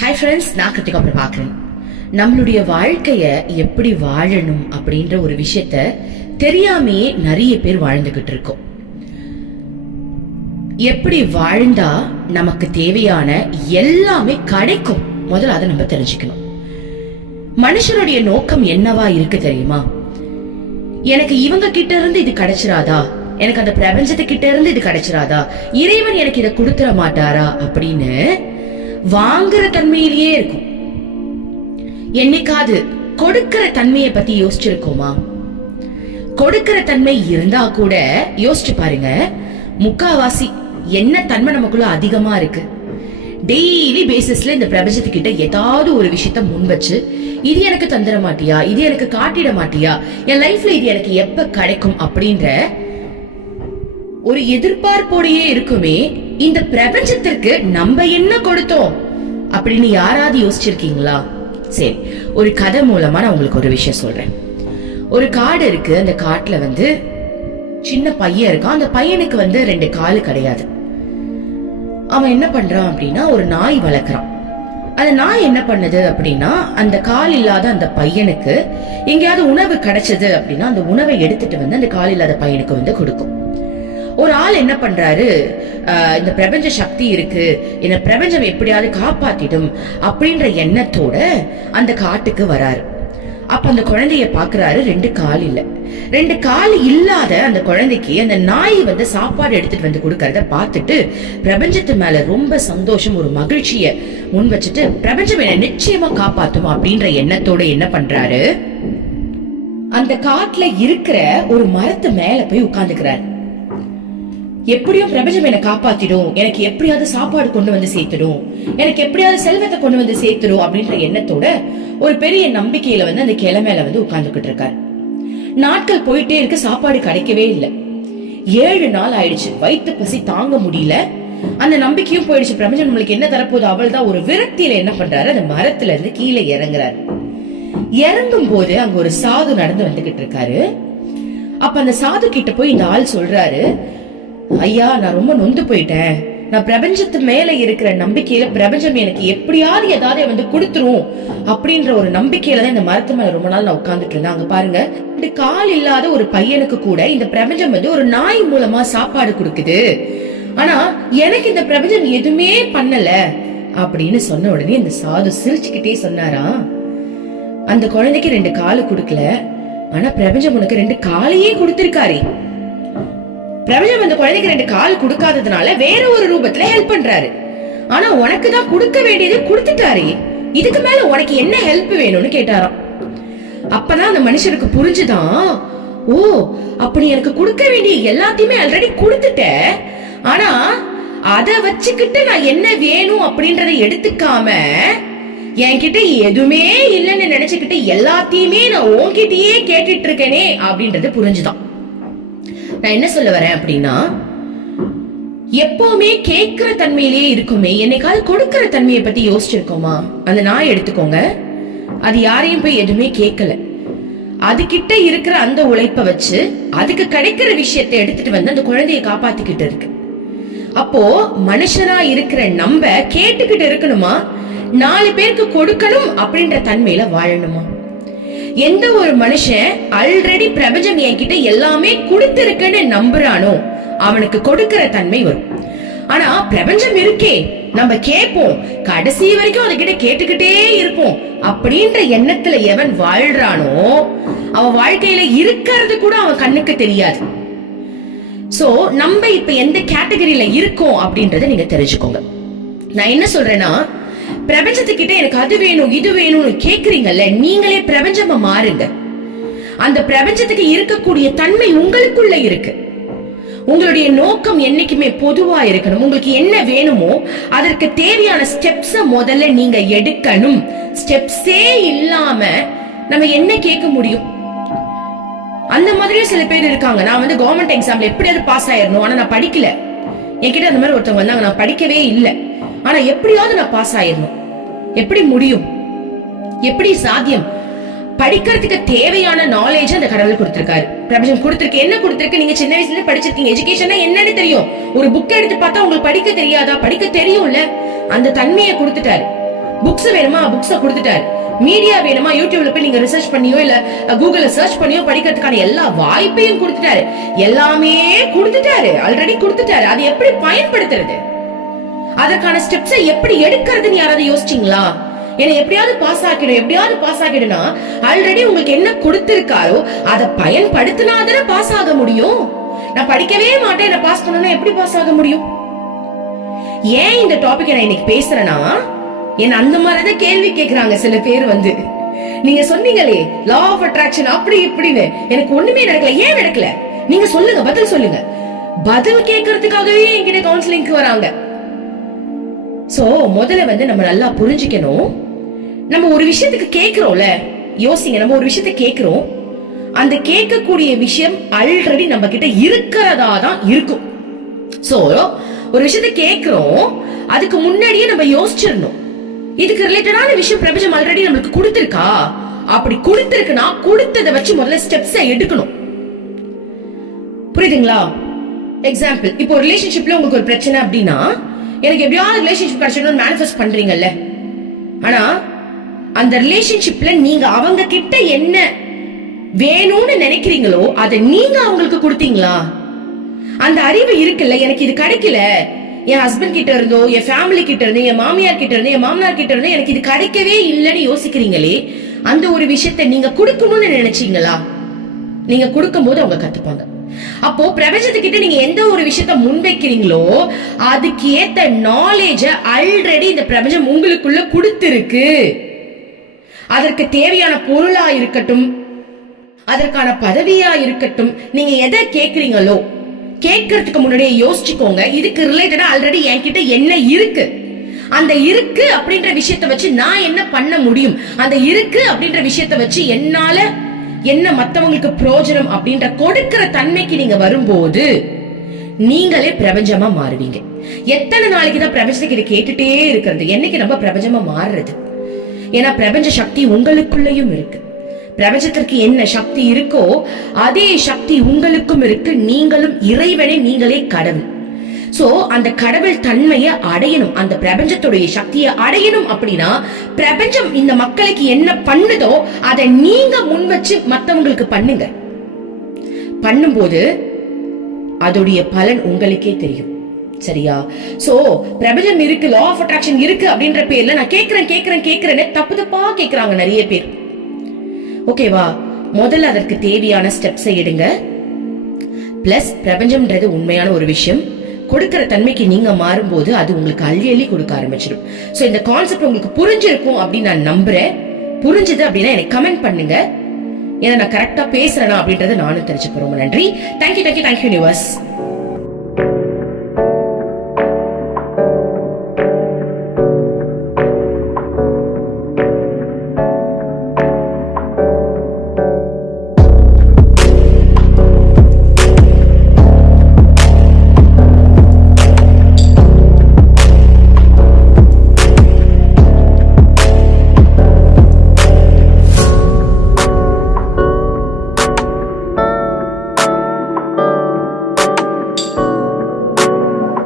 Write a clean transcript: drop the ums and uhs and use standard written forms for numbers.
Hi friends, நான் கிருத்திகா பிரபாகரன். நம்மளுடைய வாழ்க்கைய எப்படி வாழணும் அப்படின்ற ஒரு விஷயத்த தெரியாமையே நிறைய பேர் வாழ்ந்துகிட்டு இருக்கோம். எப்படி வாழ்ந்தா நமக்கு தேவையான எல்லாமே கிடைக்கும், முதல்ல அதை நம்ம தெரிஞ்சுக்கணும். மனுஷனுடைய நோக்கம் என்னவா இருக்கு தெரியுமா? எனக்கு இவங்க கிட்ட இருந்து இது கிடைச்சிராதா, எனக்கு அந்த பிரபஞ்சத்துக்கிட்ட இருந்து இது கிடைச்சிராதா, இறைவன் எனக்கு இதை கொடுத்துட மாட்டாரா அப்படின்னு வாங்குற தன்மையிலேயே இருக்கும். என்னைக்காவது கொடுக்கிற தன்மையை பத்தி யோசிச்சிருக்கோமா? கொடுக்கிற தன்மை இருந்தா கூட யோசிச்சு பாருங்க, முக்காவாசி என்ன தன்மை நமக்குள்ள அதிகமா இருக்கு. டெய்லி பேசிஸ்ல இந்த பிரபஞ்சத்துக்கிட்ட ஏதாவது ஒரு விஷயத்த முன் வச்சு, இது எனக்கு தந்துட மாட்டியா, இது எனக்கு காட்டிட மாட்டியா, என் லைஃப்ல இது எனக்கு எப்ப கிடைக்கும் அப்படின்ற ஒரு எதிர்பார்ப்போடையே இருக்குமே. இந்த பிரபஞ்சத்திற்கு நம்ம என்ன கொடுத்தோம் அப்படின்னு யாராவது யோசிச்சிருக்கீங்களா? சரி, ஒரு கதை மூலமா நான் உங்களுக்கு ஒரு விஷயம் சொல்றேன். ஒரு காடு இருக்கு. அந்த காட்டுல சின்ன பையன் இருக்கான். அந்த பையனுக்கு 2 காலு கிடையாது. அவன் என்ன பண்றான் அப்படின்னா, ஒரு நாய் வளர்க்கறான். அந்த நாய் என்ன பண்ணுது அப்படின்னா, அந்த கால் இல்லாத அந்த பையனுக்கு எங்கேயாவது உணவு கிடைச்சது அப்படின்னா அந்த உணவை எடுத்துட்டு அந்த கால் இல்லாத பையனுக்கு கொடுக்கும். ஒரு ஆள் என்ன பண்றாரு, இந்த பிரபஞ்ச சக்தி இருக்கு, இந்த பிரபஞ்சம் எப்படியாவது காப்பாத்திடும் அப்படின்ற எண்ணத்தோட அந்த காட்டுக்கு வராரு. அப்ப அந்த குழந்தைய பாக்குறாரு. 2 கால் இல்ல. 2 கால் இல்லாத அந்த குழந்தைக்கு அந்த நாய் சாப்பாடு எடுத்துட்டு கொடுக்கறத பார்த்துட்டு பிரபஞ்சத்து மேல ரொம்ப சந்தோஷம், ஒரு மகிழ்ச்சிய முன் வச்சுட்டு பிரபஞ்சம் என்ன நிச்சயமா காப்பாத்தும் அப்படின்ற எண்ணத்தோட என்ன பண்றாரு, அந்த காட்டுல இருக்கிற ஒரு மரத்து மேல போய் உட்கார்ந்துக்கிறாரு. எப்படியும் பிரபஞ்சம் என்ன காப்பாத்திடும், எனக்கு எப்படியாவது சாப்பாடு கொண்டு சேர்த்துடும், எனக்கு எப்படியாவது செல்வத்தை கொண்டு சேர்த்துடும் அப்படின்ற எண்ணத்தோட ஒரு பெரிய நம்பிக்கையில அந்த கிளை மேல உட்கார்ந்துகிட்டு இருக்காரு. நாட்கள் போயிட்டே இருக்கு, சாப்பாடு கிடைக்கவே இல்லை. 7 நாள் ஆயிடுச்சு. வயிற்று பசி தாங்க முடியல. அந்த நம்பிக்கையும் போயிடுச்சு. பிரபஞ்சம் நம்மளுக்கு என்ன தரப்போது, அவள் தான் ஒரு விரக்தியில என்ன பண்றாரு, அந்த மரத்துல இருந்து கீழே இறங்குறாரு. இறங்கும் போது அங்க ஒரு சாது நடந்து வந்துகிட்டு இருக்காரு. அப்ப அந்த சாது கிட்ட போய் இந்த ஆள் சொல்றாரு, ஐயா, நான் ரொம்ப நொந்து போயிட்டேன். நான் பிரபஞ்சத்து மேல இருக்கிற நம்பிக்கையில பிரபஞ்சம் எனக்கு எப்படியாவது ஏதாவது கொடுத்துரும் அப்படின்ற ஒரு நம்பிக்கையில தான் இந்த மரத்து மேல ரொம்ப நாள் நான் உட்கார்ந்துட்டு இருந்தேன். அங்க பாருங்க, 2 கால் இல்லாத ஒரு பையனுக்கு கூட இந்த பிரபஞ்சம் ஒரு நாய் மூலமா சாப்பாடு கொடுக்குது. ஆனா எனக்கு இந்த பிரபஞ்சம் எதுவுமே பண்ணல அப்படின்னு சொன்ன உடனே இந்த சாது சிரிச்சுக்கிட்டே சொன்னாரா, அந்த குழந்தைக்கு 2 காலு கொடுக்கல, ஆனா பிரபஞ்சம் உனக்கு 2 காலையே கொடுத்திருக்காரு. பிரபஞ்சம் அந்த குழந்தைக்கு 2 கால் கொடுக்காததுனால வேற ஒரு ரூபத்துல ஹெல்ப் பண்றாரு. ஆனா உனக்கு தான் கொடுக்க வேண்டியது கொடுத்துட்டாரு, இதுக்கு மேல உனக்கு என்ன ஹெல்ப் வேணும்னு கேட்டாராம். அப்பதான் அந்த மனுஷனுக்கு புரிஞ்சுதான், ஓ அப்படி எனக்கு கொடுக்க வேண்டிய எல்லாத்தையுமே ஆல்ரெடி கொடுத்துட்ட, ஆனா அத வச்சுக்கிட்டு நான் என்ன வேணும் அப்படின்றத எடுத்துக்காம என்கிட்ட எதுவுமே இல்லைன்னு நினைச்சுக்கிட்டு எல்லாத்தையுமே நான் உன்கிட்டயே கேட்டுட்டு இருக்கேனே அப்படின்றது புரிஞ்சுதான். நான் என்ன சொல்ல வரேன் அப்படின்னா, எப்பவுமே கேட்கிற தன்மையிலேயே இருக்குமே, என்னைக்காவது கொடுக்கிற தன்மையை பத்தி யோசிச்சிருக்கோமா? அந்த நாய் எடுத்துக்கோங்க, அது யாரையும் போய் எதுவுமே கேட்கல. அது கிட்ட இருக்கிற அந்த உழைப்ப வச்சு அதுக்கு கிடைக்கிற விஷயத்தை எடுத்துட்டு அந்த குழந்தைய காப்பாத்திக்கிட்டு இருக்கு. அப்போ மனுஷனா இருக்கிற நம்ம கேட்டுக்கிட்டு இருக்கணுமா, 4 பேருக்கு கொடுக்கணும் அப்படின்ற தன்மையில வாழணுமா? எந்த ஒரு மனுஷன் ஆல்ரெடி பிரபஞ்சம் என்கிட்ட எல்லாமே கொடுத்திருக்குன்னு நம்புறானோ அவனுக்கு கொடுக்கிற தன்மை வரும். ஆனா பிரபஞ்சம் இருக்கே, நம்ம கேட்போம், கடைசி வரைக்கும் அதுகிட்ட கேட்டுக்கிட்டே இருப்போம் அப்படின்ற எண்ணத்துல எவன் வாழ்றானோ அவன் வாழ்க்கையில இருக்கிறது கூட அவன் கண்ணுக்கு தெரியாது. சோ நம்ம இப்ப எந்த கேட்டகரியில இருக்கோம் அப்படின்றத நீங்க தெரிஞ்சுக்கோங்க. நான் என்ன சொல்றேன்னா, பிரபஞ்சத்துக்கிட்ட எனக்கு அது வேணும் இது வேணும்னு கேக்குறீங்கல்ல, நீங்களே பிரபஞ்சமா மாறுங்க. அந்த பிரபஞ்சத்துக்கு இருக்கக்கூடிய தன்மை உங்களுக்குள்ள இருக்கு. உங்களுடைய நோக்கம் என்னைக்குமே பொதுவா இருக்கணும். உங்களுக்கு என்ன வேணுமோ அதற்கு தேவையான ஸ்டெப்ஸ முதல்ல நீங்க எடுக்கணும். ஸ்டெப்ஸே இல்லாம நம்ம என்ன கேட்க முடியும்? அந்த மாதிரியே சில பேர் இருக்காங்க, நான் கவர்மெண்ட் எக்ஸாம்ல எப்படியாவது பாஸ் ஆயிரணும், ஆனா நான் படிக்கல. என்கிட்ட அந்த மாதிரி ஒருத்தவங்க வந்தாங்க, நான் படிக்கவே இல்லை, ஆனா எப்படியாவது நான் பாஸ் ஆயிரணும். எப்படி முடியும்? எப்படி சாத்தியம்? படிக்கிறதுக்கு தேவையான நாலேஜ் அந்த கடவுள் கொடுத்திருக்காரு, பிரபஞ்சம் கொடுத்திருக்கு. என்ன கொடுத்திருக்கு? நீங்க சின்ன வயசுல படிச்சிருக்கீங்க. எஜுகேஷன் என்னன்னு தெரியும். ஒரு புக் எடுத்து பார்த்தா உங்களுக்கு படிக்க தெரியாதா? படிக்க தெரியும்ல. அந்த தன்மையை கொடுத்துட்டாரு. புக்ஸ் வேணுமா, புக்ஸ கொடுத்துட்டாரு. மீடியா வேணுமா, யூடியூப்ல போய் நீங்க ரிசர்ச் பண்ணியோ இல்ல கூகுள்ல சர்ச் பண்ணியோ படிக்கிறதுக்கான எல்லா வாய்ப்பையும் கொடுத்துட்டாரு. எல்லாமே கொடுத்துட்டாரு, ஆல்ரெடி கொடுத்துட்டாரு. அது எப்படி பயன்படுத்துறது, அதற்கான ஸ்டெப்ஸை எப்படி எடுக்கிறதுன்னு யாராவது யோசிச்சீங்களா? ஏன்னா எப்படியாவது பாஸ் ஆகிடுனா ஆல்ரெடி உங்களுக்கு என்ன கொடுத்திருக்காரோ அதை பயன்படுத்தினாதானே பாஸ் ஆக முடியும். நான் படிக்கவே மாட்டேன், என்ன பாஸ் பண்ணனும், எப்படி பாஸ் ஆக முடியும்? ஏன் இந்த டாபிக் நான் இன்னைக்கு பேசுறேன்னா, என்ன அந்த மாதிரிதான் கேள்வி கேக்குறாங்க சில பேர் வந்து. நீங்க சொன்னீங்களே லா ஆஃப் அட்ராக்ஷன் அப்படி இப்படின்னு, எனக்கு ஒண்ணுமே நடக்கல. ஏன் நடக்கல நீங்க சொல்லுங்க, பதில் சொல்லுங்க. பதில் கேட்கறதுக்காகவே என்கிட்ட கவுன்சிலிங்க்கு வராங்க. சோ முதல்ல வந்து நம்ம நல்லா புரிஞ்சுக்கணும். நம்ம ஒரு விஷயத்துக்கு கேக்குறோம்ல, யோசிங்க, நம்ம ஒரு விஷயத்த கேக்குறோம், அந்த கேட்கக்கூடிய விஷயம் ஆல்ரெடி நம்ம கிட்ட இருக்கிறதா தான் இருக்கும். சோ ஒரு விஷயத்த கேக்குறோம், அதுக்கு முன்னாடியே நம்ம யோசிச்சிடணும், இதுக்கு ரிலேட்டடான விஷயம் பிரபஞ்சம் ஆல்ரெடி நமக்கு கொடுத்திருக்கா. அப்படி கொடுத்திருக்குன்னா கொடுத்ததை வச்சு முதல்ல ஸ்டெப்ஸ் எடுக்கணும். புரியுதுங்களா? எக்ஸாம்பிள், இப்போ ரிலேஷன்ஷிப்ல உங்களுக்கு ஒரு பிரச்சனை அப்படின்னா, எனக்கு எப்படியாவது ரிலேஷன்ஷிப் கிடைச்சிடணும்னு மேனிஃபெஸ்ட் பண்றீங்கல்ல. ஆனா அந்த ரிலேஷன்ஷிப்ல நீங்க அவங்க கிட்ட என்ன வேணும்னு நினைக்கிறீங்களோ அதை நீங்க அவங்களுக்கு கொடுத்தீங்களா? அந்த அறிவு இருக்குல்ல, எனக்கு இது கிடைக்கல, என் ஹஸ்பண்ட் கிட்ட இருந்தோ, என் ஃபேமிலி கிட்ட இருந்தோ, என் மாமியார் கிட்ட இருந்தோ, என் மாமனார் கிட்ட இருந்தோ எனக்கு இது கிடைக்கவே இல்லைன்னு யோசிக்கிறீங்களே, அந்த ஒரு விஷயத்த நீங்க கொடுக்கணும்னு நினைச்சீங்களா? நீங்க கொடுக்கும் போது அவங்க கத்துப்பாங்க. அப்போ பிரபஞ்சத்துக்கிட்ட நீங்க எந்த ஒரு விஷயத்த முன்வைக்கிறீங்களோ அதுக்கு ஏத்த நாலேஜ ஆல்ரெடி இந்த பிரபஞ்சம் உங்களுக்குள்ள கொடுத்திருக்கு. அதற்கு தேவையான பொருளா இருக்கட்டும், அதற்கான பதவியா இருக்கட்டும், நீங்க எதை கேக்குறீங்களோ கேட்கறதுக்கு முன்னாடியே யோசிச்சுக்கோங்க, இதுக்கு ரிலேட்டடா ஆல்ரெடி என்கிட்ட என்ன இருக்கு, அந்த இருக்கு அப்படின்ற விஷயத்த வச்சு நான் என்ன பண்ண முடியும், அந்த இருக்கு அப்படின்ற விஷயத்த வச்சு என்னால என்ன மத்தவங்களுக்கு பிரயோஜனம் அப்படின்ற கொடுக்கிற தன்மைக்கு நீங்க வரும்போது நீங்களே பிரபஞ்சமா மாறுவீங்க. எத்தனை நாளைக்கு தான் பிரபஞ்சத்துக்கு இதை கேட்டுட்டே இருக்கிறது? என்னைக்கு நம்ம பிரபஞ்சமா மாறுறது? ஏன்னா பிரபஞ்ச சக்தி உங்களுக்குள்ளயும் இருக்கு. பிரபஞ்சத்திற்கு என்ன சக்தி இருக்கோ அதே சக்தி உங்களுக்கும் இருக்கு. நீங்களும் இறைவனே, நீங்களே கடவுள். சோ அந்த கடவுள் தன்மையை அடையணும், அந்த பிரபஞ்சத்துடைய சக்தியை அடையணும் அப்படின்னா பிரபஞ்சம் இந்த மக்களுக்கு என்ன பண்ணுதோ அதை நீங்க முன் வச்சு மத்தவங்களுக்கு பண்ணுங்க. பண்ணும்போது அதோடைய பலன் உங்களுக்கே தெரியும். சரியா? சோ பிரபஞ்சம் இருக்கு, லா ஆஃப் அட்ராக்ஷன் இருக்கு அப்படின்ற பேர்ல நான் கேக்குறேன்னு தப்பு தப்பா கேக்குறாங்க நிறைய பேர். ஓகேவா? முதல்ல அதற்கு தேவையான ஸ்டெப்ஸை எடுங்க. பிளஸ் பிரபஞ்சம்ன்றது உண்மையான ஒரு விஷயம். கொடுக்கிற தன்மைக்கு நீங்க மாறும்போது அது உங்களுக்கு அள்ளி அள்ளி கொடுக்க ஆரம்பிச்சிடும். சோ இந்த கான்செப்ட் உங்களுக்கு புரிஞ்சிருக்கும் அப்படின்னு நான் நம்புறேன். புரிஞ்சது அப்படின்னா எனக்கு கமெண்ட் பண்ணுங்க. ஏன்னா நான் கரெக்டா பேசுறேனா அப்படின்றத நானும் தெரிஞ்சுக்கிறேன். ரொம்ப நன்றி. Thank you universe.